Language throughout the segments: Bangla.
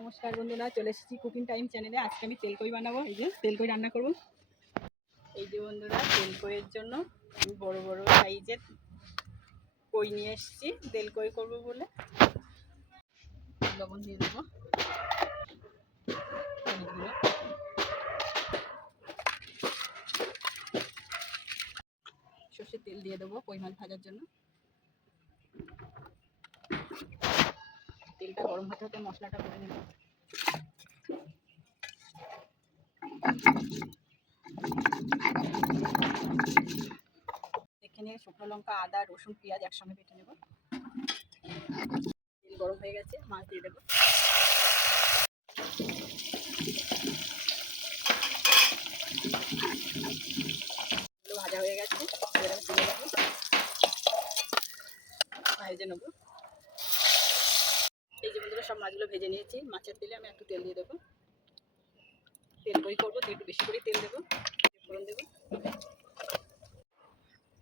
নমস্কার বন্ধুরা, চলে এসেছি কুকিং টাইম চ্যানেলে। আজকে আমি তেলকই বানাবো। এই যে তেলকই রান্না করব। এই যে বন্ধুরা, তেলকইয়ের জন্য আমি বড় বড় সাইজের কই নিয়ে এসেছি তেলকই করব বলে। লবণ দিয়ে দেবো, সর্ষের তেল দিয়ে দেবো কই মাছ ভাজার জন্য। তেলটা গরম হতে হতে মশলাটা করে নেব। এখানে শুকনো লঙ্কা, আদা, রসুন, পেঁয়াজ একসঙ্গে বেটে নেব। তেল গরম হয়ে গেছে, মাছ দিয়ে দেবো। ভাজা হয়ে গেছে, এবার আমি তুলে নেবো, ভেজে নেবো। এই যে বন্ধুরা, সব মাছগুলো ভেজে নিয়েছি। মাছের তেলে আমি একটু তেল দিয়ে দেবো। তেলকই করবো তো একটু বেশি করে তেল দেবো। ফোড়ন দেবো,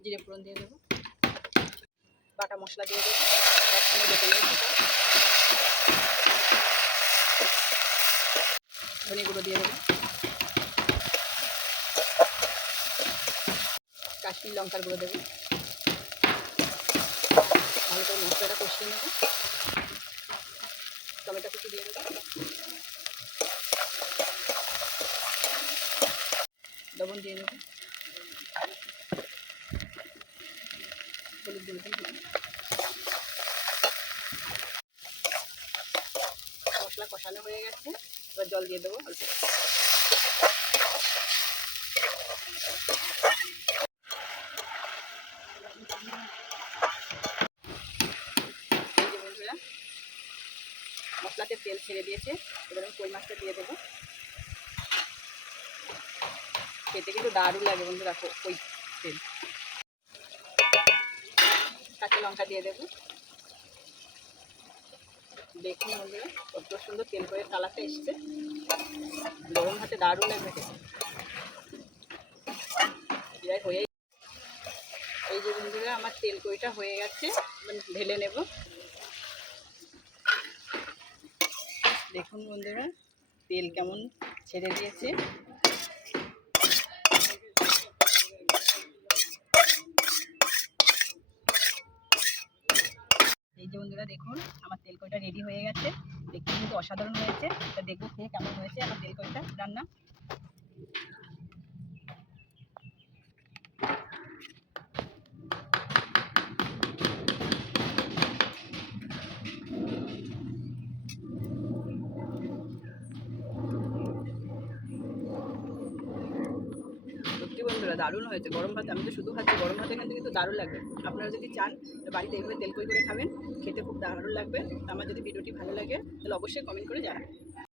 জিরে ফোড়ন দিয়ে দেবো, বাটা মশলা দিয়ে দেবো, একসঙ্গে বেটে নেবো। ধনে গুঁড়ো দিয়ে দেবো, কাশ্মীর লঙ্কার গুঁড়ো দেবো। ভালো করে মশলাটা কষিয়ে নেবো। টমেটো কুচি দিয়ে দেবো, লবণ দিয়ে দেবো, হলুদ দিয়ে দেবো। মশলা কষানো হয়ে গেছে, এবার জল দিয়ে দেবো অল্প। এই যে বন্ধুরা, মশলাতে তেল ছেড়ে দিয়েছে, এবার আমি কই মাছটা দিয়ে দেবো। খেতে কিন্তু দারুণ লাগে বন্ধুরা কই তেল। কাঁচা লঙ্কা দিয়ে দেবো। দেখুন বন্ধুরা, কত সুন্দর তেলকইয়ের কালারটা এসছে। গরম ভাতে দারুণ লাগবে খেতে। হয়ে এই যে বন্ধুরা, আমার তেলকইটা হয়ে গেছে, ঢেলে নেব। দেখুন বন্ধুরা, তেল কেমন ছেড়ে দিয়েছে। এই যে বন্ধুরা, দেখুন আমার তেলকইটা রেডি হয়ে গেছে। দেখতে কিন্তু অসাধারণ হয়েছে। এটা দেখবো খেয়ে কেমন হয়েছে আমার তেলকইটা রান্না। সত্যি বন্ধুরা, দারুণ হয়েছে। গরম ভাতে, আমি তো শুধু খাচ্ছি, গরম ভাতে এখান থেকে কিন্তু দারুণ লাগবে। আপনারা যদি চান বাড়িতে এইভাবে তেলকই করে খাবেন, খেতে খুব দারুণ লাগবে। আমার যদি ভিডিওটি ভালো লাগে তাহলে অবশ্যই কমেন্ট করে জানাবেন।